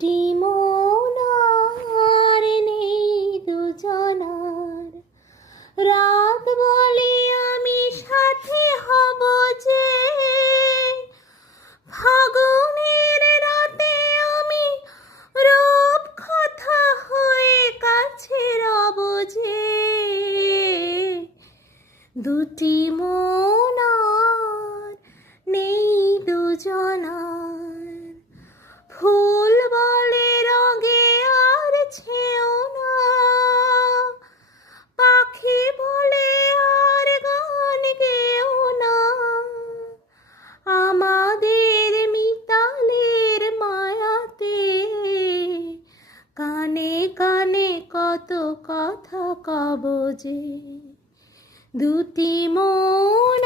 দুটি মন আর নেই দুজনার, রাত বলে আমি সাথে হব যে, ফাগুনের রাতে আমি রূপ কথা হয়ে কাছে রব যে। দুটি মন আর নেই দুজনার, ফুল বলে রঙে আর ছেও না, পাখি বলে আর গান গেও না, আমাদের মিতালের মায়াতে কানে কানে কত কথা কব যে। দুটি মন